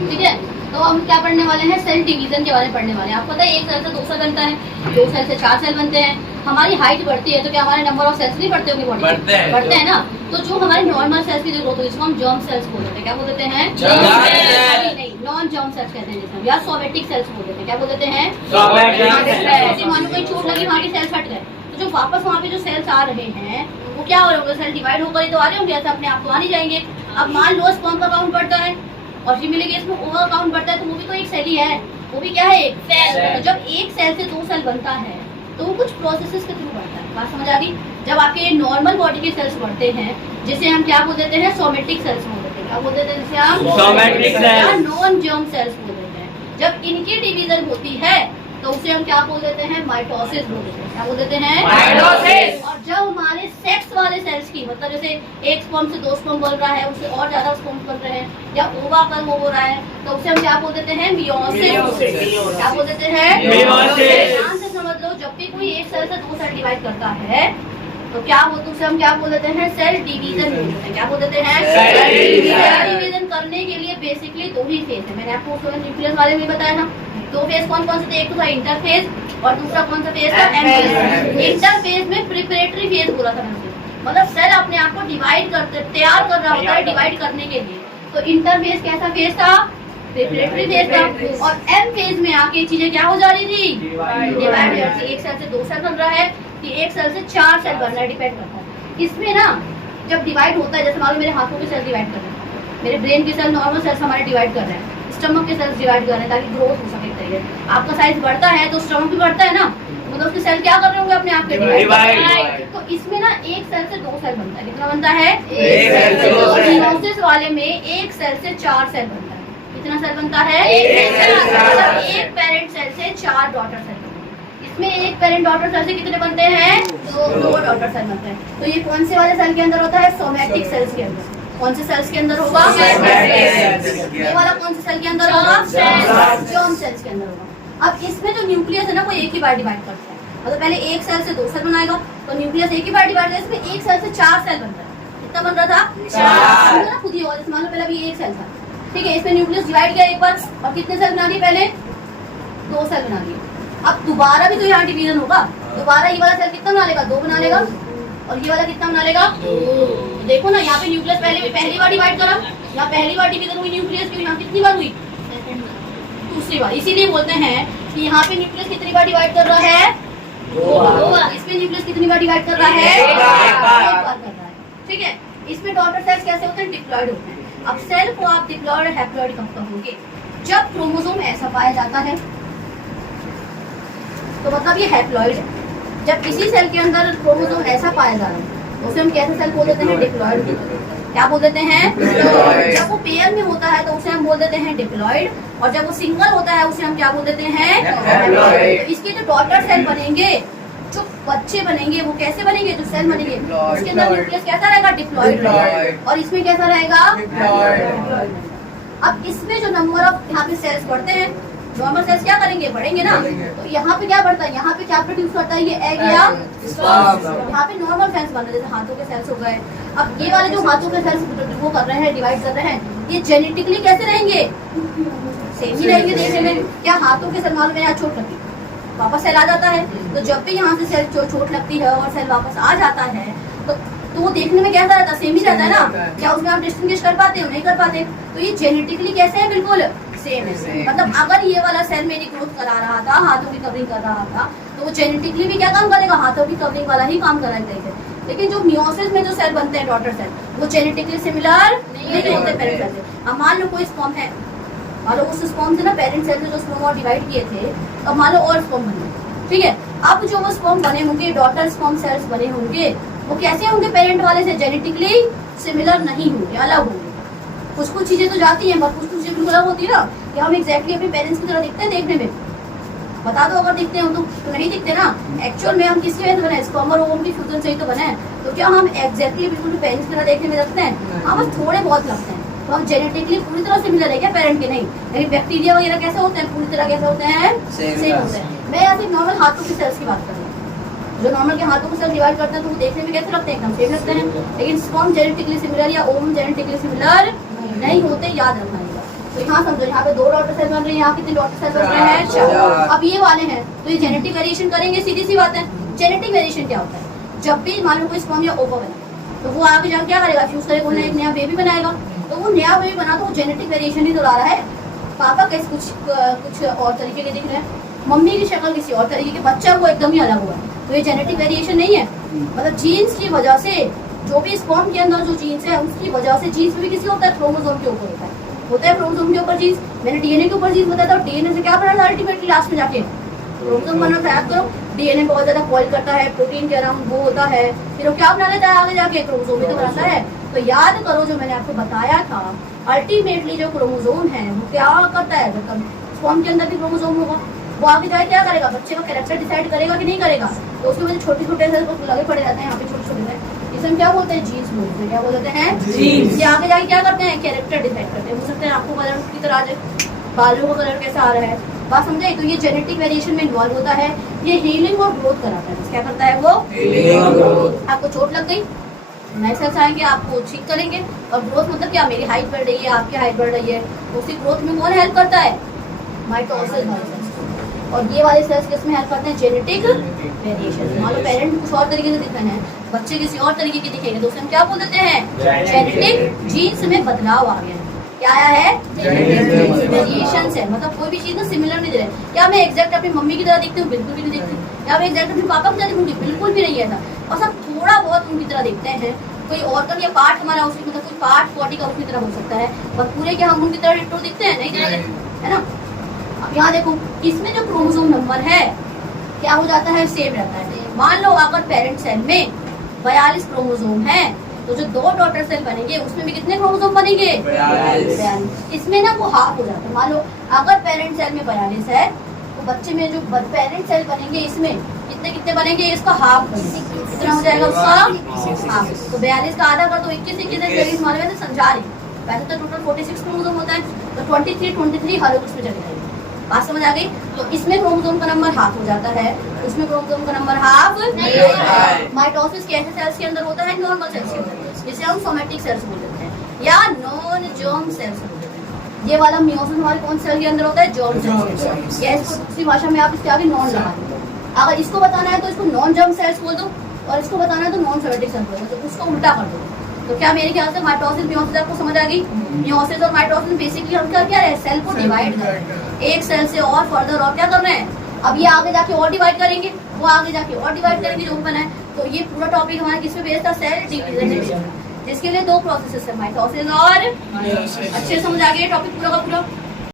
ठीक है। तो हम क्या पढ़ने वाले हैं, सेल डिवीजन के बारे में पढ़ने वाले हैं। आपको पता है एक सेल से 2 सेल बनता है, 2 सेल से 4 सेल बनते हैं। हमारी हाइट बढ़ती है तो क्या हमारे नंबर ऑफ सेल्स नहीं बढ़ते होंगे बॉडी में? बढ़ते हैं ना। तो जो हमारे नॉर्मल सेल्स की जो ग्रोथ होती है जिसको हम जर्म सेल्स बोलते हैं, क्या बोलते हैं? नहीं, नॉन जर्म सेल्स कहते हैं जिसको, या सोमेटिक सेल्स बोलते हैं। क्या बोलते हैं? जैसे मानो कहीं चोट लगी, वहाँ के सेल्स हट गए, तो जो वापस वहाँ पे जो सेल्स आ रहे हैं वो क्या हो रहे होंगे? सेल डिवाइड होकर ही तो आ रहे होंगे, ऐसा अपने आप तो आ नहीं जाएंगे। अब मान लो स्पर्म का काउंट बढ़ता है और फीमेल केस में ओवा काउंट बढ़ता है, तो वो भी तो एक सेल ही है, वो भी क्या है? एक सेल। तो जब एक सेल से 2 सेल बनता है तो वो कुछ प्रोसेसेस के थ्रू बढ़ता है। बात समझ आ गई? जब आपके नॉर्मल बॉडी के सेल्स बढ़ते हैं, जिसे हम क्या बोल देते हैं? सोमेटिक सेल्स बोल देते हैं। क्या बोल देते हैं? जिसे हम somatic cells, non germ cells बोल देते हैं। जब इनकी डिवीजन होती है तो उसे हम क्या बोल देते हैं? माइटोसिस बोल देते हैं। क्या बोल देते हैं? माइटोसिस। और जब हमारे सेक्स वाले सेल्स की, मतलब जैसे एक स्पर्म से 2 स्पर्म बन रहा है, उससे और ज्यादा स्पर्म बन रहे हैं, या ओवा पर वो हो रहा है, तो उसे हम क्या बोल देते हैं? मियोसिस। क्या बोल देते हैं? मियोसिस। ध्यान से समझ लो, जब भी कोई एक सेल से 2 सेल डिवाइड करता है तो क्या बोलते, उसे हम क्या बोल देते हैं? सेल डिवीजन बोल देते हैं। क्या बोल देते हैं? सेल डिवीजन करने के लिए बेसिकली 2 ही फेज है। मैंने आपको न्यूक्लियस वाले में बताया ना, 2 फेज कौन कौन से थे? एक तो था इंटरफेज और दूसरा कौन सा फेज था? एम। इंटरफेज में प्रिपरेटरी फेज बोला था मैंने, मतलब सेल अपने आप को डिवाइड करते, तैयार कर रहा होता है डिवाइड करने के लिए। तो इंटरफेज कैसा फेज था? प्रिपरेटरी फेज था। और एम फेज में आके चीजें क्या हो जा रही थी? डिवाइड। एक सेल से 2 सेल बन रहा है कि एक सेल से 4 सेल बन रहा है, डिपेंड करता है। इसमें ना जब डिवाइड होता है, जैसे मान लो मेरे हाथों के सेल डिवाइड कर रहे हैं, मेरे ब्रेन के सेल, नॉर्मल सेल्स हमारे डिवाइड कर रहे हैं, स्टमक के सेल्स डिवाइड कर रहे हैं ताकि ग्रोथ हो सके तरीके। आपका साइज बढ़ता है तो स्टमक भी बढ़ता है ना, मतलब उसके सेल क्या कर रहे होंगे? अपने आप के डिवाइड। तो इसमें ना एक सेल से 2 सेल बनता है। कितना बनता है? एक सेल से 2 सेल। मियोसिस वाले में एक सेल से 4 सेल बनता है। कितना सेल बनता है? एक पेरेंट सेल से 4 डॉटर सेल। इसमें एक पेरेंट डॉटर सेल से कितने बनते हैं? 2 डॉटर सेल बनते हैं। तो ये कौन से वाले सेल के अंदर होता है? सोमेटिक सेल्स के अंदर। कौन से सेल्स के अंदर होगा? ये वाला कौन से सेल के अंदर होगा? जर्म सेल्स के अंदर होगा। अब इसमें जो न्यूक्लियस है ना वो एक ही बार डिवाइड करता है, मतलब पहले एक सेल से 2 सेल बनाएगा तो न्यूक्लियस एक ही बार डिवाइड करेगा। इसमें एक सेल से 4 सेल बनता है। कितना बन रहा था? 4। खुद ही होगा। मान लो पहले अभी एक सेल था, ठीक है, इसमें न्यूक्लियस डिवाइड किया एक बार और कितने सेल बना लिए? पहले 2 सेल बना लिए। अब दोबारा भी तो यहाँ डिवीजन होगा, दोबारा ये वाला सेल कितना बना लेगा? 2 बना लेगा। और ये वाला कितना बना लेगा? 2। देखो ना, यहाँ पे न्यूक्लियस पहली बार डिवाइड करा, यहाँ पहली बार डिवीजन हुई न्यूक्लियस की, यहाँ कितनी बार हुई? दूसरी बार। इसीलिए बोलते हैं कि यहाँ पे न्यूक्लियस कितनी बार डिवाइड कर रहा है? 2 बार। इसमें न्यूक्लियस कितनी बार डिवाइड कर रहा है? 1 बार कर रहा है। ठीक है। इसमें डॉटर सेल्स कैसे होते हैं? डिप्लॉयड होते हैं। अब सेल को आप डिप्लॉयड हैप्लॉयड कब कहोगे? जब क्रोमोसोम ऐसा पाया जाता है तो मतलब ये हैप्लॉयड है। जब किसी सेल के अंदर क्रोमोसोम ऐसा पाया जा रहा है तो उसे हम कैसे सेल बोल देते हैं? डिप्लॉयड। क्या बोल देते हैं? जब वो पेयर में होता है तो उसे हम बोल देते हैं डिप्लॉयड, और जब वो सिंगल होता है उसे हम क्या बोल देते हैं? हैप्लॉयड। तो इसके जो डॉटर सेल बनेंगे, जो बच्चे बनेंगे, वो कैसे बनेंगे? जो सेल बनेंगे उसके अंदर न्यूक्लियस कैसा रहेगा? डिप्लॉयड रहेगा। और इसमें कैसा रहेगा? अब इसमें जो नंबर ऑफ यहाँ पे सेल्स बढ़ते हैं, नॉर्मल सेल्स क्या करेंगे? बढ़ेंगे ना। तो यहाँ पे क्या बढ़ता है? यहाँ पे क्या प्रोड्यूस करता है? ये एग या स्पर्म। यहाँ पे नॉर्मल सेल्स बन रहे हैं, जैसे हाथों के सेल्स हो गए। अब ये वाले जो हाथों के सेल्स वो कर रहे हैं, डिवाइड कर रहे हैं, ये जेनेटिकली कैसे रहेंगे? सेम ही रहेंगे देखने में। क्या हाथों के सेल मान में यहाँ चोट लगी, वापस सेल आ जाता है, तो जब भी यहाँ से सेल चोट लगती है और सेल वापस आ जाता है तो वो देखने में कैसा रहता है? सेम ही रहता है ना। क्या उसमें आप डिस्टिंग्विश कर पाते हो? नहीं कर पाते। तो ये जेनेटिकली कैसे है? बिल्कुल सेम है। मतलब अगर ये वाला सेल मेरी ग्रोथ करा रहा था, हाथों की कवरिंग कर रहा था, तो वो जेनेटिकली भी क्या काम करेगा? हाथों की कवरिंग वाला ही काम कराएगा। लेकिन जो मियोसिस में जो सेल बनते हैं डॉटर सेल, वो जेनेटिकली सिमिलर नहीं होते पेरेंट सेल से। अब मान लो कोई स्पर्म है, मान लो उस स्पर्म से ना पेरेंट सेल से जो स्पर्म और डिवाइड किए थे, अब मान लो और स्पर्म बने, ठीक है। अब जो वो स्पर्म बने होंगे, डॉटर स्पर्म सेल्स बने होंगे, वो कैसे होंगे? पेरेंट वाले से जेनेटिकली सिमिलर नहीं होंगे, अलग होंगे। कुछ चीजें तो जाती हैं, कुछ चीजें बिल्कुल अलग होती है ना, कि हम एग्जैक्टली अपने पेरेंट्स की तरह दिखते हैं देखने में। बता दो अगर दिखते हो तो नहीं दिखते ना। एक्चुअल में हम किसकी वजह से बने? स्पर्म और ओवम की फ्यूजन से ही तो बने हैं। तो क्या हम एग्जैक्टली बिल्कुल पेरेंट्स की तरह देखने में लगते हैं? हाँ, बस थोड़े बहुत लगते हैं। तो हम जेनेटिकली पूरी तरह से मिलर है क्या पेरेंट के? नहीं। लेकिन बैक्टीरिया वगैरह कैसे होते हैं? पूरी तरह कैसे होते हैं? सेम होते हैं। मैं यहाँ सिर्फ नॉर्मल हाथों की सेल्स की बात कर रही हूँ। जो नॉर्मल के हाथों को सेल डिवाइड करते हैं तो वो देखने में कैसे लगते हैं? एकदम सेम लगते हैं। लेकिन स्पर्म जेनेटिकली सिमिलर या ओवम जेनेटिकली सिमिलर नहीं होते, याद रखना है। तो यहाँ समझो, यहाँ पे 2 डॉटर सेल बन रहे हैं, यहाँ कितने डॉटर सेल बन रहे हैं? 4। अब ये वाले हैं तो ये जेनेटिक वेरिएशन करेंगे, सीधी सी बात है। जेनेटिक वेरिएशन क्या होता है? जब भी मान लो कोई स्पर्म या ओवा बना तो वो आगे जाकर क्या करेगा? फ्यूज करेगा, एक नया बेबी बनाएगा। तो वो नया बेबी बना तो वो जेनेटिक वेरिएशन ही तो ला रहा है। पापा कैसे कुछ और तरीके के दिख रहे हैं, मम्मी की शक्ल किसी और तरीके के, बच्चा वो एकदम ही अलग हुआ है, तो ये जेनेटिक वेरिएशन नहीं है। मतलब जीन्स की वजह से, जो भी स्पर्म के अंदर जो जीन्स है उसकी वजह से, जीन्स भी किसी होता है क्रोमोसोम के ऊपर होता है क्रोमोसोम के ऊपर जीन्स। मैंने डीएनए के ऊपर जीन्स बताया था, डीएनए से क्या बना था अल्टीमेटली लास्ट में जाके? क्रोमोसोम बना था। याद करो, डीएनए बहुत ज्यादा कॉइल करता है, प्रोटीन के अराउंड वो होता है, फिर वो क्या बना लेता है आगे जाके? क्रोमोसोम भी तो बनाता है। तो याद करो जो मैंने आपको बताया था, अल्टीमेटली जो क्रोमोसोम है वो क्या करता है? मतलब स्पर्म के अंदर भी क्रोमोसोम होगा, वो आगे जाके क्या करेगा? बच्चे का कैरेक्टर डिसाइड करेगा कि नहीं करेगा? तो उसमें मुझे छोटे छोटे से लगे पड़े रहते हैं यहाँ पे, छोटे छोटे से, इसे हम क्या बोलते हैं? जीन्स बोलते हैं। क्या बोलते हैं? जीन्स। ये आगे जाके क्या करते हैं? कैरेक्टर डिसाइड करते हैं। हो सकते हैं आपको कलर की तरह आ जाए, बालों का कलर कैसा आ रहा है, बात समझे? तो ये जेनेटिक वेरिएशन में इन्वॉल्व होता है। ये हीलिंग और ग्रोथ कराता है। क्या करता है वो? आपको चोट लग गई, नए सेल्स आएंगे, आपको ठीक करेंगे। और ग्रोथ मतलब क्या? मेरी हाइट बढ़ रही है, आपकी हाइट बढ़ रही है, उसी ग्रोथ में कौन हेल्प करता है? माइटोसिस वाले सेल्स। और ये वाले सेल्स किसमें हेल्प करते हैं? Genetic variation. मान लो पेरेंट कुछ और तरीके से दिख रहे हैं, बच्चे किसी और तरीके के दिखेंगे, तो उसे हम क्या बोल देते हैं? जेनेटिक जीन्स में बदलाव आ गया। क्या आया है? वेरिएशन है। मतलब कोई भी चीज ना सिमिलर नहीं दे रहे। क्या मैं एग्जैक्ट अपनी मम्मी की तरह दिखती हूँ? बिल्कुल भी नहीं दिखती। क्या मैं एग्जैक्ट अपने पापा की तरह दिखूंगी? बिल्कुल भी नहीं ऐसा। और सब थोड़ा बहुत उनकी तरह दिखते हैं। कोई ऑर्गन या पार्ट हमारा उसकी, मतलब कोई पार्ट बॉडी का उसकी तरह हो सकता है, पर पूरे क्या हम उनकी तरह डिट्टो दिखते हैं? नहीं दिखते, है ना? अब यहाँ देखो, इसमें जो क्रोमोसोम नंबर है क्या हो जाता है? सेम रहता है। मान लो अगर पेरेंट सेल में 42 क्रोमोसोम है, तो जो 2 डॉटर सेल बनेंगे उसमें भी कितने क्रोमोसोम बनेंगे? 42। इसमें ना वो हाफ हो जाता है। मान लो अगर पेरेंट सेल में 42 है तो बच्चे में जो पेरेंट सेल बनेंगे इसमें कितने कितने बनेंगे? इसका हाफ बनेंगे। कितना हो जाएगा उसका? हाफ। तो 42 का आधा कर दो, 21 मालूम है, समझा रही। वैसे तो टोटल 46 क्रोमोसोम होता है, तो 23 हर उसमें चले जाएंगे। बात समझ आ गई? तो इसमें क्रोमोसोम का नंबर हाफ हो जाता है, उसमें क्रोमोसोम का नंबर हाफ नहीं होता है। माइटोसिस कैसे सेल्स के अंदर होता है? नॉर्मल सेल्स के अंदर, जिसे हम सोमेटिक सेल्स बोल देते हैं या नॉन जर्म सेल्स बोल देते हैं। ये वाला मियोसिस हमारे कौन सेल के अंदर होता है? Germ cells. या इसको दूसरी भाषा में आप इसके आगे नॉन लगा दो। अगर इसको बताना है तो इसको नॉन जर्म सेल्स बोल दो, और इसको बताना है तो नॉन सोमेटिक सेल्स बोल दो, तो उसको उल्टा कर दो। तो क्या मेरे ख्याल से माइटोसिस मियोसिस आपको समझ आ गई? मियोसिस और माइटोसिस बेसिकली हम क्या रहे हैं? सेल को डिवाइड कर रहे हैं, एक सेल से और फर्दर और क्या कर रहे हैं? अब ये आगे जाके और डिवाइड करेंगे, वो आगे जाके और डिवाइड करेंगे, जो बना है। तो ये पूरा टॉपिक हमारा किस पे बेस्ड था? सेल डिवीजन, जिसके लिए 2 प्रोसेसेस है, माइटोसिस और अच्छे समझ आ गया टॉपिक पूरा का पूरा।